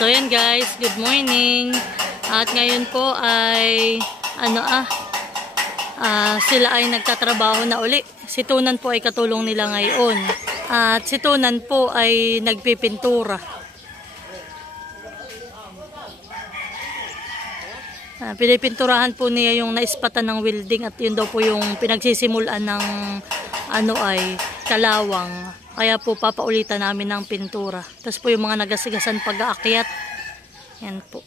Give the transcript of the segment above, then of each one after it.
So yan guys, good morning. At ngayon po ay sila ay nagtatrabaho na uli. Si Tunan po ay katulong nila ngayon. At si Tunan po ay nagpipintura. Pinipinturahan po niya yung naispatan ng welding at yun daw po yung pinagsisimulan ng kalawang. Kaya po papaulitan namin ng pintura. Tapos po yung mga nagasigasan pag-aakyat. Yan po.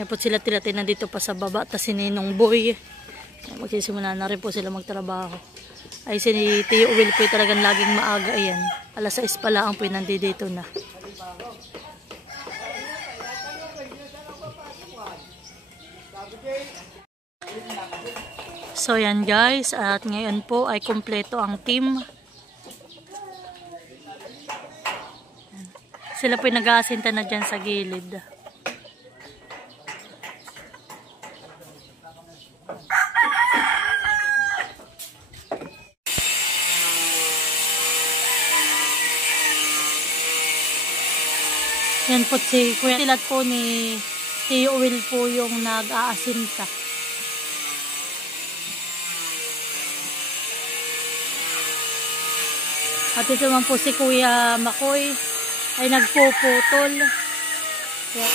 Yan po sila tilatin nandito pa sa baba. Tapos si Ninong Boy. Magsisimula na rin po sila magtrabaho. Ay si Tio Will po talagang laging maaga. Ayan. Alas 6 pala ang po nandito na. So yan guys. At ngayon po ay kumpleto ang team. Sila po nag-aasinta na dyan sa gilid. Yan po si Kuya Tilat po ni Tio Will po yung nag-aasinta. At ito naman po si Kuya Makoy ay nagpuputol. Yeah.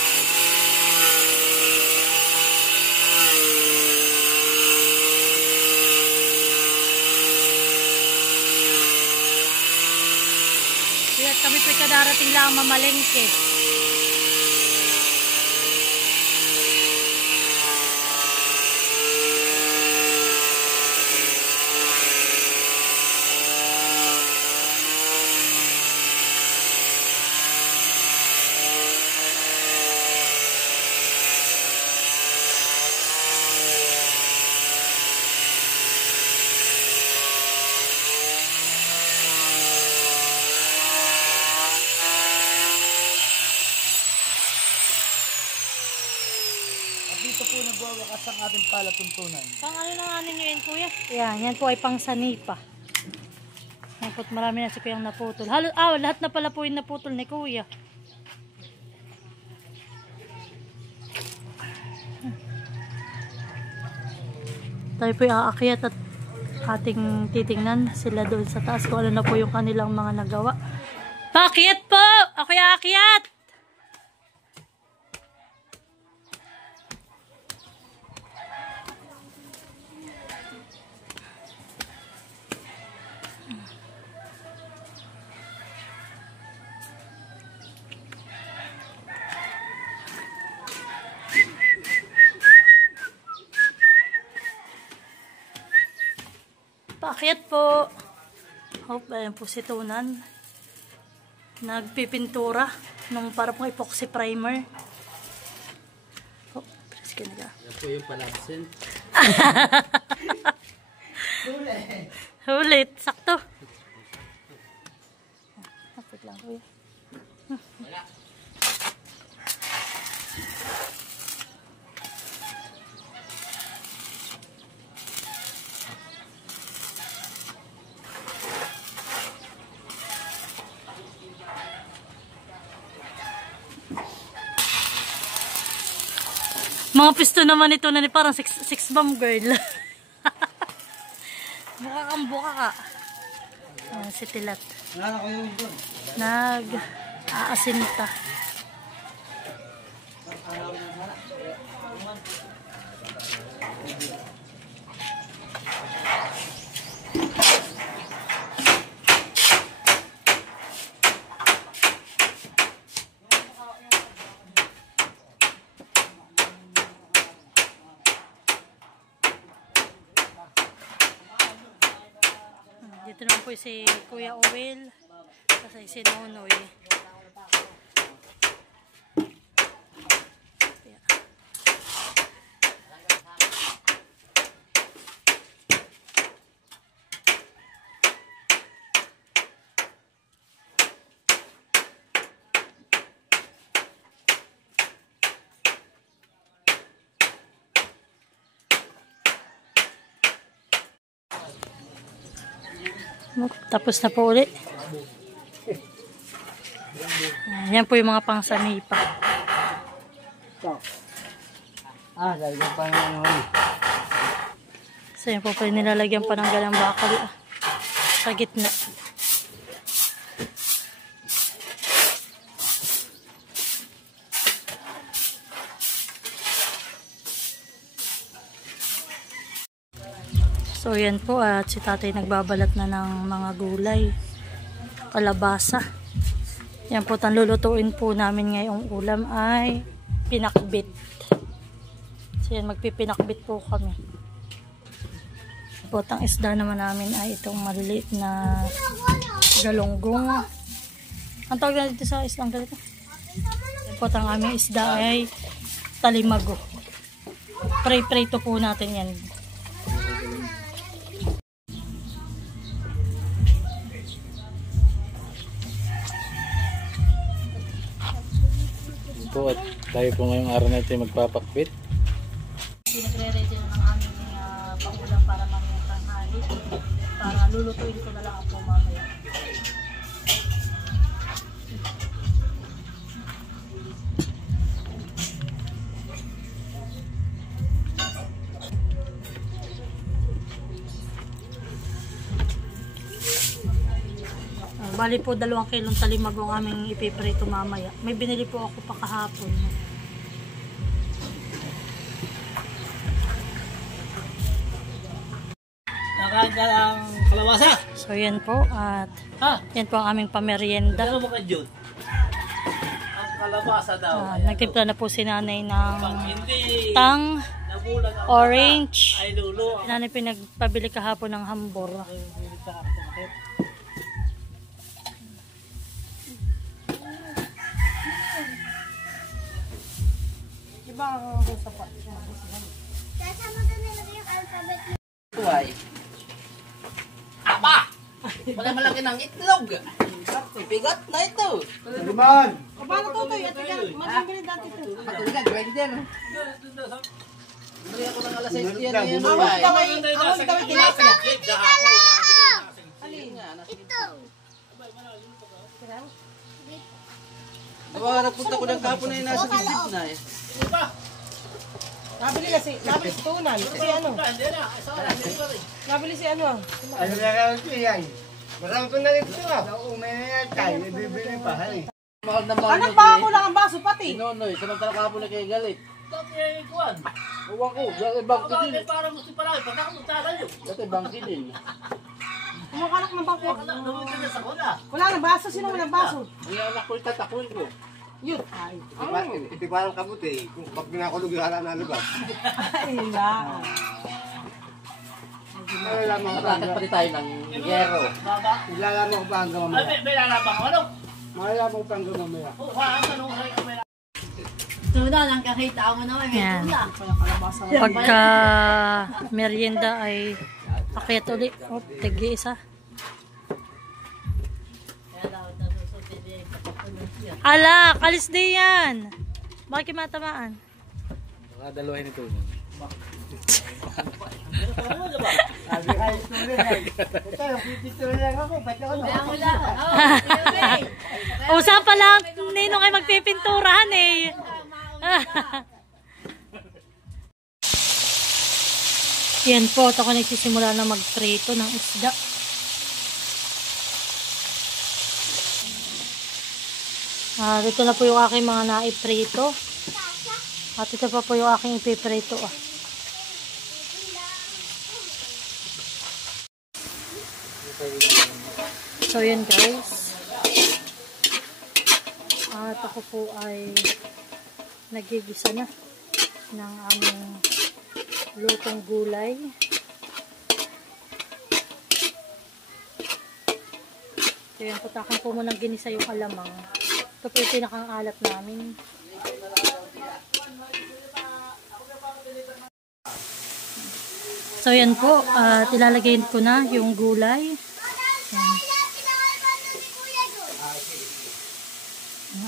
Kaya kami po kadarating lang mamalengke. Dito po nagwawakas ang ating palatuntunan. Pang ano na nga ninyo yan, Kuya? Yan po ay pang sanipa. Yan po, marami na si Kuyang naputol. Lahat na pala po yung naputol ni Kuya. Tayo po yung aakyat at ating titingnan sila doon sa taas kung ano na po yung kanilang mga nagawa. Paakyat po! Ako yung aakyat! Paakyat po. Hope, ayan po si Tunan. Nagpipintura nung para pong epoxy primer. Oh, press ka na ka. Yan po yung palabsin. Hulit. Sakto. Hapit lang, Kuya. Mga pisto naman ito na ni parang six bomb girl. Buka kang buka ka. Si Tilat. Nag-aasinta. Dito naman po si Kuya Owel. Kasi si Nonoy. Tapos na po ulit. Yan po yung mga pangsanipa. Lalagyan pa naman yun. So yan po pa yung nilalagyan pa ng galang bakal sa gitna. So yan po at si tatay nagbabalat na ng mga gulay. Kalabasa. Yan po, ang lulutuin po namin ngayong ulam ay pinakbit. So yan, magpipinakbit po kami. Po, ang isda naman namin ay itong maliliit na galunggong. Ang tawag na dito sa islang ganito? Po, ang aming isda ay talimago. Pray-prito po natin yan. Po, at tayo po ngayong araw na ito magpapakbit. Pinagre-ready na ng aming paulam para mamaya tanghali. Para lulutuin ko na lang po mamaya. Bali po 2 kilong talimago ang aming ipiprito mamaya. May binili po ako pa kahapon. Nakagalang kalawasa. So yan po at yan po ang aming pamerienda. Ano mo ka Jun? Ang kalabasa daw. Nagtimpla na po si nanay ng Hindi tang, nabulag ang orange. ay lulo. Si nanay pinagpabili kahapon ng hambor. Diba ang gusto pa? Sasama doon nilagay yung alphabet. Tuway. Aba! Wala malaki ng itlog. Bigot na ito. Paano to to? Ito yan. Magandang dati to. Ako nga, grinder. Bili ako ng alas 6 yan na yun. Ako kami kinakaya. Alin nga, Ito. nagpunta ko ng kapon na yun nasa gitgit na eh. Nabili si Tunan. Si ano? Nabili si ano? Ano na lang ito yan? Marami ko na rin ito nga. Umay na yan tayo, ibibili pa. Hay. Mahal na mahal Anak ba ako lang ang baso pati? Nonoy, samantala kapon na kayo galit. Dati kuwan. Uwan ko, dati bangki din. Parang gusto pa lang. Pagkakamutalan yun. Dati bangki din. Kumakalak ng bako. Namunta na sa kuna. Wala nang baso. Sino walang baso? Ang anak ko itatakuin ko. Yun. Ay. Iti parang kabuti. Kung pag pinakulog yung hala na lubas. Ay, lang. Ilalaman ko pa Bakit pati tayo ng yero. Baba. Ilalaman ko pa hanggang Ay, mamaya. may lalabang ano? Malalaman ko pa hanggang mamaya. Tanong sa iyo may Yan. Pagka merienda ay akyat ulit. Tigi isa. Ala, kalis din yan. Bakit matamaan? Nakadalawahin ito. Ito, yung pipicture lang ako. Ba't ako na? Usapan lang, ninong ay magpipinturahan eh. Yan po, at ako nagsisimula na magprito ng isda. Dito na po yung aking mga naiprito. At ito pa po yung aking ipiprito. So yan guys. At ako po ay nagigisa na ng aming lutong gulay. So yan, putakan po muna ginisa yung alamang. Ito po yung pinakang alat namin. So yan po, ilalagay ko na yung gulay. Yan.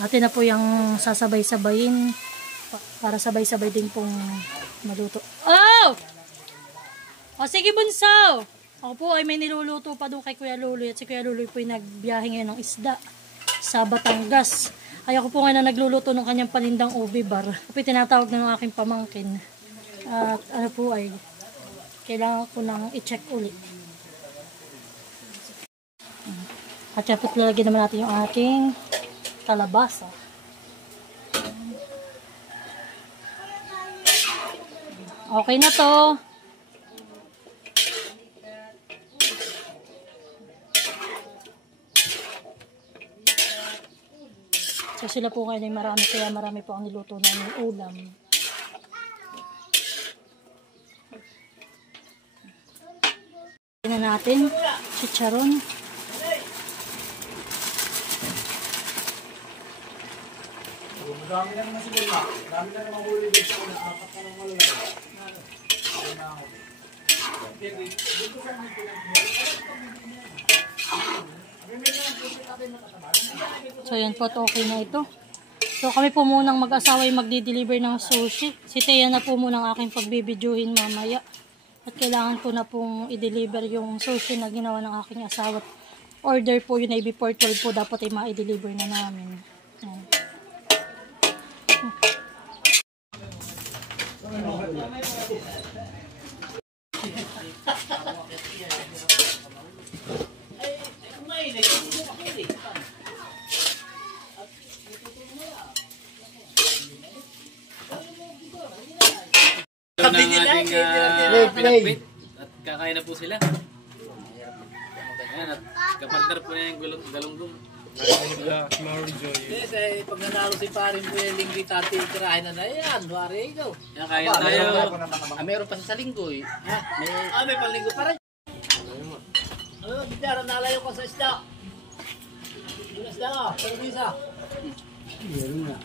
Atin na po yung sasabay-sabayin para sabay-sabay din pong maluto. Oh! O sige bunso! Ako po ay may niluluto pa doon kay Kuya Luloy at si Kuya Luloy po ay nagbiyahe ngayon ng isda. sa Batangas. Ay ako po nga na nagluluto ng kanyang panindang ubi bar. Ako tinatawag na ng aking pamangkin. At ano po ay kailangan ko nang i-check ulit. At yan po lalagyan naman natin yung ating kalabasa. Okay na to. So sila po ngayon ay marami, kaya marami po ang niluto namin ulam. Tingnan natin, chicharon. Madami na naman siguro. Dami na naman huli dito sa ulit. Dapat ka nang malala. So yan po, okay na ito. So kami po munang mag-asawa ay magdi-deliver ng sushi. Si Thea na po munang aking pagbibidyohin mamaya. At kailangan ko na pong i-deliver yung sushi na ginawa ng aking asawa. Order po yun ay before 12 po dapat ay ma-deliver na namin. Yan. Ito na ang ating pinakpit. At kakain na po sila. Ayan, at kapartner po na yung galunggong. Yes, pag nanalo si parin po yung linggi tati, tirahin na na yan. Wari ikaw. Ayan, kain na tayo. Meron pa sa linggo eh. May palinggo pa rin. Ano, bigara nalayo ko sa isda. Yung isda ka, pag-isa. Meron na.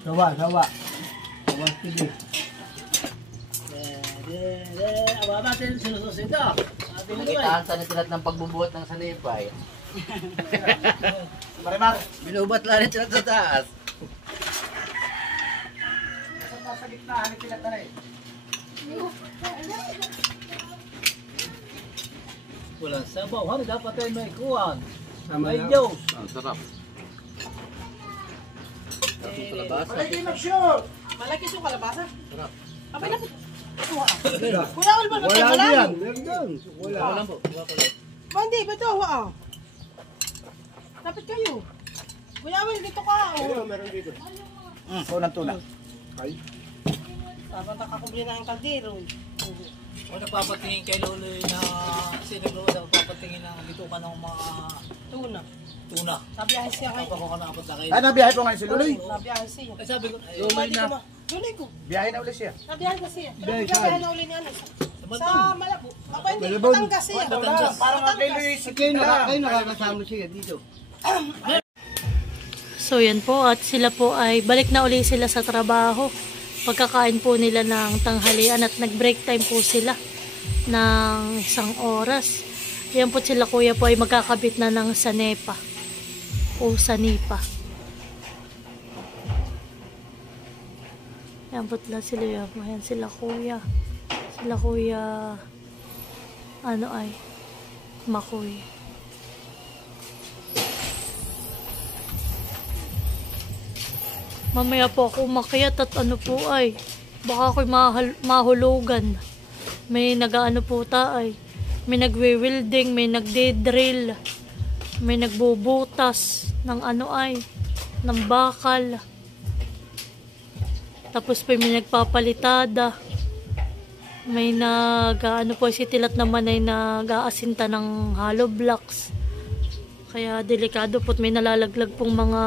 Sawa. Sawa, sige. Aba natin sinususin ito. Nakitaan sa natilat ng pagbubuhat ng sanipay. Marimar. Binubat lang rin sila sa taas. Sa gitna, hanip sila tayo. Walang sabaw. Ano dapat tayo may kuwan? Sama May na. Diyos. Ang sarap. Tapos sa labasa. Malaki mag-shoot. Malaki yung kalabasa. Sarap. Abay na. Kuya Ulman, Wala malayo. yan. Meron. Wala. Hindi, ba ito? Wow. Lapit kayo. Kuya Will, dito ka. Meron dito. Unang tuna. Ay. Dapat nakakubli na ang kaldero. O nagpapatingin kay Lolo na sinaglo na nagpapatingin ng bituka ng mga Tuna. tuna. Nabiyahe siya kayo. Ako ka naabot na kayo. Ay, nabiyahe po ngayon si Luloy. Nabiyahe siya. Ay sabi ko, ay, Lumay na. Lumay ko. Biyahe na ulit siya. Nabiyahe na siya. Biyahe Nabiyahe saan? na uli niya. sa Sa Malabo. Aba hindi, Malabon. Batangas siya. Batangas. Parang kay Luis. Kayo nakakasama siya dito. So yan po, at sila po ay balik na uli sila sa trabaho. Pagkakain po nila ng tanghalian at nag-break time po sila ng 1 oras. Yan po sila kuya po ay magkakabit na ng sanepa o sanipa. Yan po sila yan sila kuya. Sila kuya ano ay Makoy. Mamaya po ako umakyat at ano po ay baka ako'y mahulugan. May nagaano po taay. May nagwe-welding, may nagde-drill, may nagbubutas ng ano ay ng bakal. Tapos pa may nagpapalitada. May nag-ano po si Tilat naman ay nag-aasinta ng hollow blocks. Kaya delikado po, may nalalaglag pong mga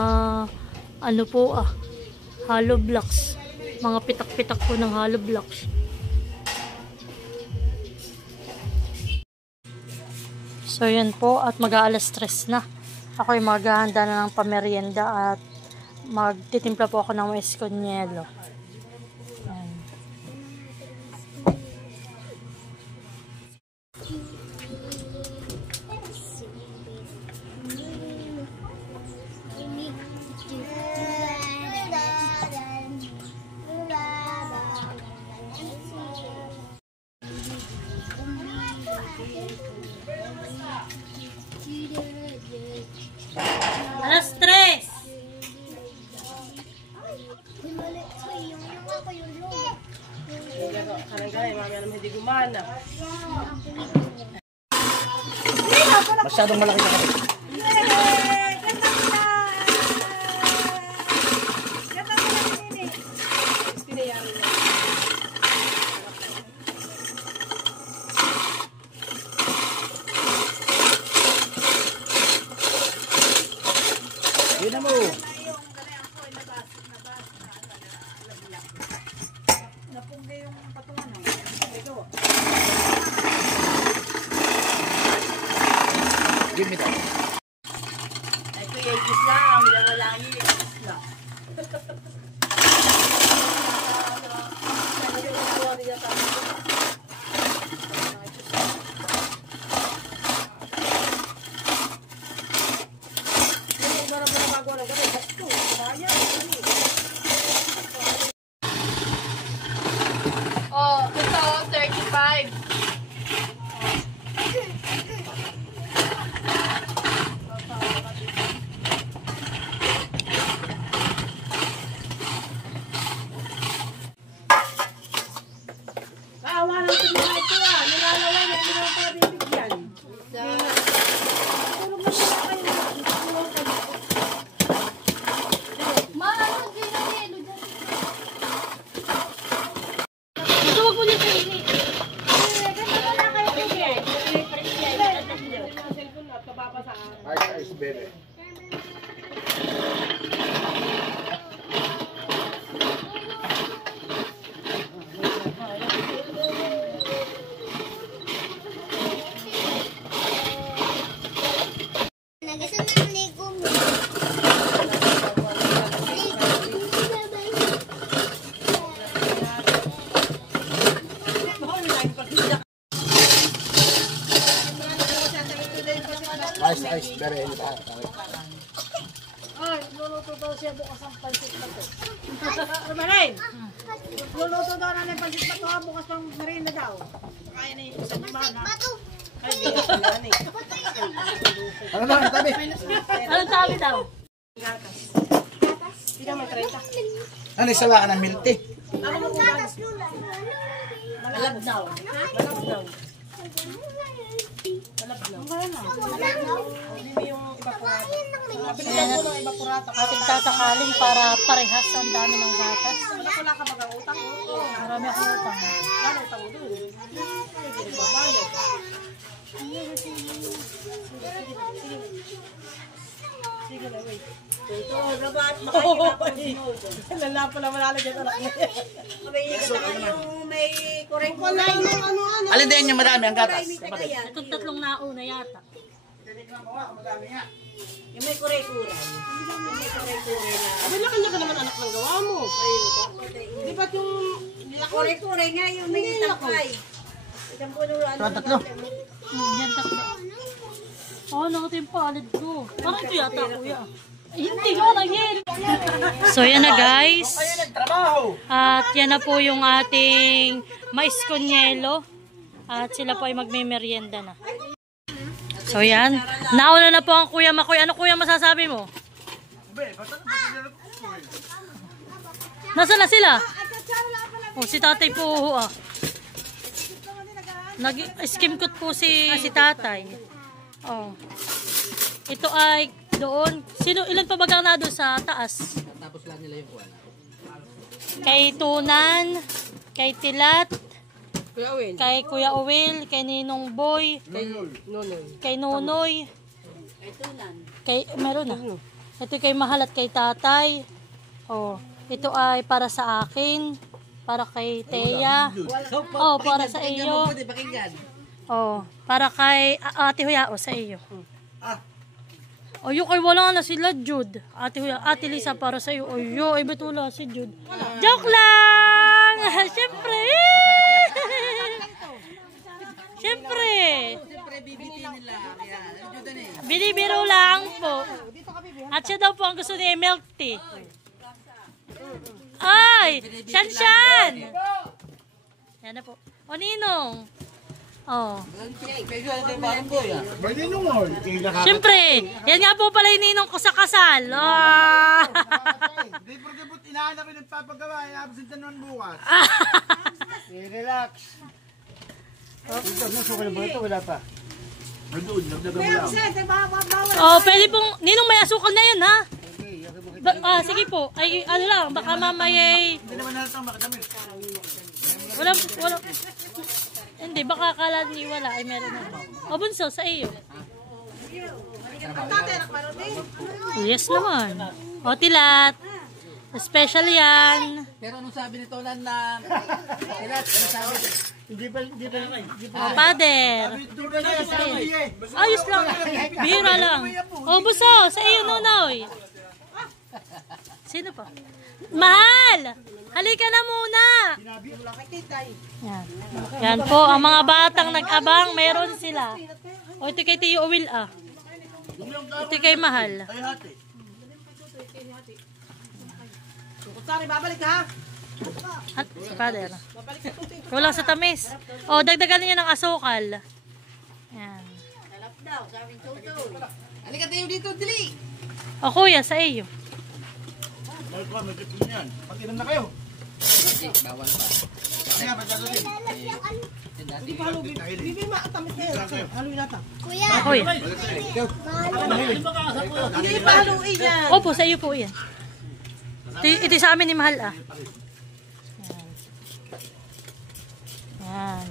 ano po hollow blocks. Mga pitak-pitak po ng hollow blocks. So yan po, at mag-aalas 3 na. Ako'y maghahanda na ng pamerienda at magtitimpla po ako ng mais con hielo. Yan. Yung mali, yung ako yung low. Karang-karang, mamaya naman hindi gumana. Masyadong malaki na kami. Yun na mo. Give me that. Ay, ito yung isla, wala yung isla. Oh, ito, 35. Kaawa ng tingnan ito ah. Nilalaway na hindi naman pala bibigyan. Tulog na sila kayo. Maano din ang yelo dyan. Ito, wag mo niya sa ini. Ganda na kayo bigyan. Ang cellphone na, kababasaan. Ice, baby. Nagasal na ang ligo mo. Ice, baby. Ay, luluto daw siya bukas ang pansit na to. Marin! Luluto daw na ng pansit na to, bukas pang marina daw. Kaya na yung isang limana. Bato. Ay, hindi ka yan eh. Ano na, tabi? Anong sabi daw? Hindi ka may 30. Ano, isawa ka ng milk tea? Ano mo ulan? Gatas lula. Malabnaw. Malabnaw. Malabnaw. Hindi mo yung evaporado. Nabilisan ko ng evaporado. Ating tasakalin para parehas ang dami ng gatas. Wala ka bagang utang. Marami akong utang. Ano utang mo doon? Hindi babayad. Sige na, wait. Ito, rabat, makikita. Lala pala malalagyan anak mo. May koreng ko na ano. Alin din yung madami ang gatas? Itong tatlong nauna yata. Yung may kuray-kuray. Ano laki-laki ka naman anak ng gawa mo? Di ba't yung... Kuray-kuray nga yung may takay. Tatlo. Yan tatlo. Oh, nakating palad ko. Parang ito yata, kuya. Hindi ko nangyin. So, yan na guys. At yan na po yung ating mais con hielo. At sila po ay magme-merienda na. So, yan. Nauna na po ang Kuya Makoy. Ano kuya masasabi mo? Nasaan na sila? Oh, si tatay po. Nag-skim coat po si tatay. Oh. Ito ay doon. Ilan pa bagang na doon sa taas? Tapos lang nila yung kuwan. Kay Tunan, kay Tilat, Kuya Owen. kay Kuya Owel, kay Ninong Boy, kay Nonoy, kay meron na. Ito kay Mahal at kay Tatay. Oh, ito ay para sa akin, para kay Teya. Oh, para sa iyo. Oh, para kay Ate Huyao sa iyo. O yung kay wala na sila Jude. Ate Lisa para sa iyo. O yo, ay ba't wala si Jude? Joke lang! Siyempre! Siyempre! Binibiro lang po. At siya daw po ang gusto niya milk tea. Ay! Shan! Yan na po. O Ninong! Oh. Siyempre, yan nga po pala yung ninong ko sa kasal. Oh. Hindi porque but inahanap yung nagpapagawa. Absent na naman bukas. Relax. Ito, nasukan na ba ito? Wala pa. Nandun, nagdaga mo Kaya lang. kasi, bawal. Oh, pwede pong, Ninong may asukal na yun, ha? Okay, okay, bakit? Sige po. Ay, ano lang, baka mamaya Hindi naman natin makadami. wala. Hindi, baka akala ni wala, ay meron na. O, bunso, sa iyo. Ang tatay, nakmaroon din. Yes naman. O, tilat. Special yan. Pero anong sabi nito na Tilat, ano sabi? Hindi pa. O, pader. Ayos lang. Bihira lang. O, buso, sa iyo, Nonoy. Sino pa? Mahal! Halika na muna! Yan. Yan po, ang mga batang nag-abang, meron sila. O, ito kay Tiyo Will, ah. Ito kay Mahal. Kutsari, babalik ha. At, si Father. Kulang sa tamis. O, dagdagan niyo ng asukal. Yan. Halika tayo dito, dili! O, kuya, sa iyo. Balik ko, may trip yan. Pag-inom na kayo. Kasi, bawal pa. Kaya, magkakasin. Hindi pa halubi. Bibi, matamis na yun. Haluin natin. Kuya, O, kuya. Hindi pa haluin yan. Opo, sa iyo po yan. Ito sa amin ni Mahal, ah. Yan.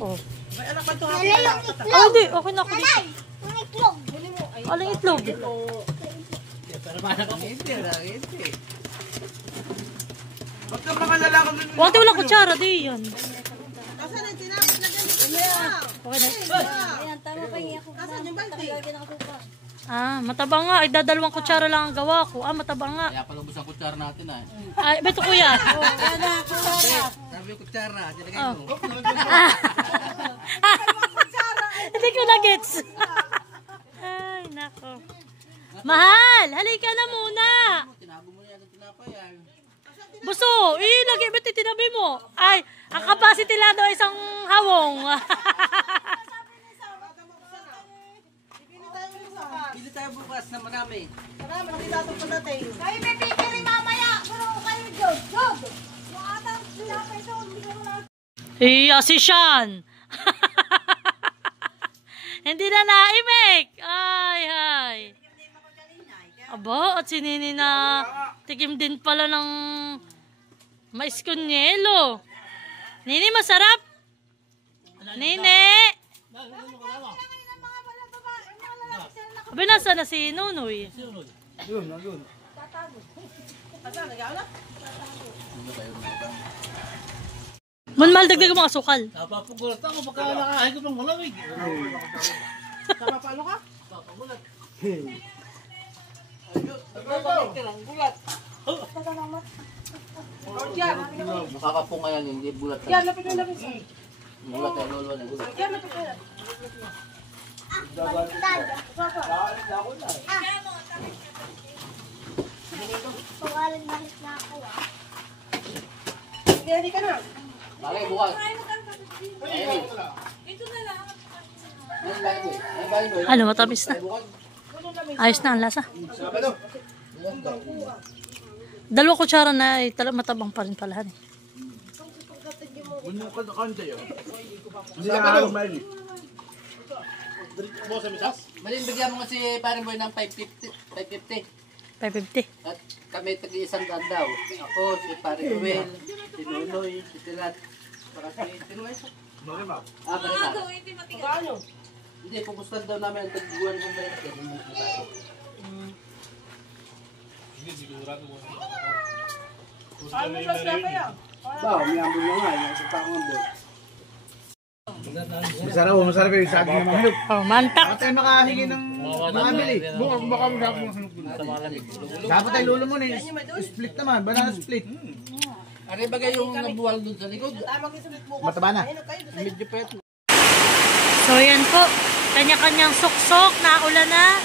Oh. May anak pa ito ha. nala yung itlog. Oh, hindi. Okay na ako dito. Nanay, yung itlog. Aling itlog. Hindi. Ba't ka mga lalakad nun? Wante walang kutsara, di yan. Kasan ang tinapit na ganito niya? Okay na. Kasan yung balde? Mataba nga. Ay, dadalawang kutsara lang ang gawa ko. Mataba nga. Kaya palubos ang kutsara natin ah. Ay, beto kuya. Sabi yung kutsara, dilagay Oh. mo. Hindi ko na-gets. Ay, nako. Mahal, halika na muna. Tinago mo na yan ang tinapay ah. Buso, lagi ba't itinabi mo? Ay, ang capacity lang daw isang hawong. Pili tayo bukas na marami. Marami, nakitatong pa natin. Kayo may pipiri mamaya. Puro kayo dyan. Jod. Yung atang sinapay ito. Hindi ko na. Iya si Sean. Hindi na naimik. Ay. Aba, at si Nini na tikim din pala ng mais con yelo. Nini, masarap. Nini. Abi, nasa na si Nunoy? Yun, yun. Kasan, nag-aala? Mahal, dagdag mo asukal. Napapagulat ako baka nakahigop ng malamig. Tama, paano ka? Yan, Makakapunga yan, hindi bulat. yan, lapit mo, lapit. Bulat ay lolo na. Yan, lapit mo. Pangalan bahit na ako. Ready ka na. Bagay, bukas. Ano, matamis na. Ayos na ang lasa. Dalawa kutsara na ay matabang pa rin pala. Munyo ka na kante yun. Hindi na halong mail. Malin, bigyan mo kasi parang boy ng 550. 550. At kami tag-iisang daan daw. Ako, si Pare Ruel, si Nunoy, si Tilat. Para si Tinuay. Bakit ba? Paano? Hindi, pupustahan daw namin ang tagbuan ng direkte. Paano mo sa siya kaya? Umiambol na nga. Nasa takong ambol. Masarap yun. Sabi ng mga hanap. Oh, mantak. Dapat tayo makahingi ng makamili. Baka mo dapat mga hanap. Dapat tayo lulo mo na split naman. Banana split. Ano bagay yung nabuwal dun sa likod? Tama kisulit mo. Mataba na. Medyo pet. So yan po, kanya-kanyang suksok, naulan na.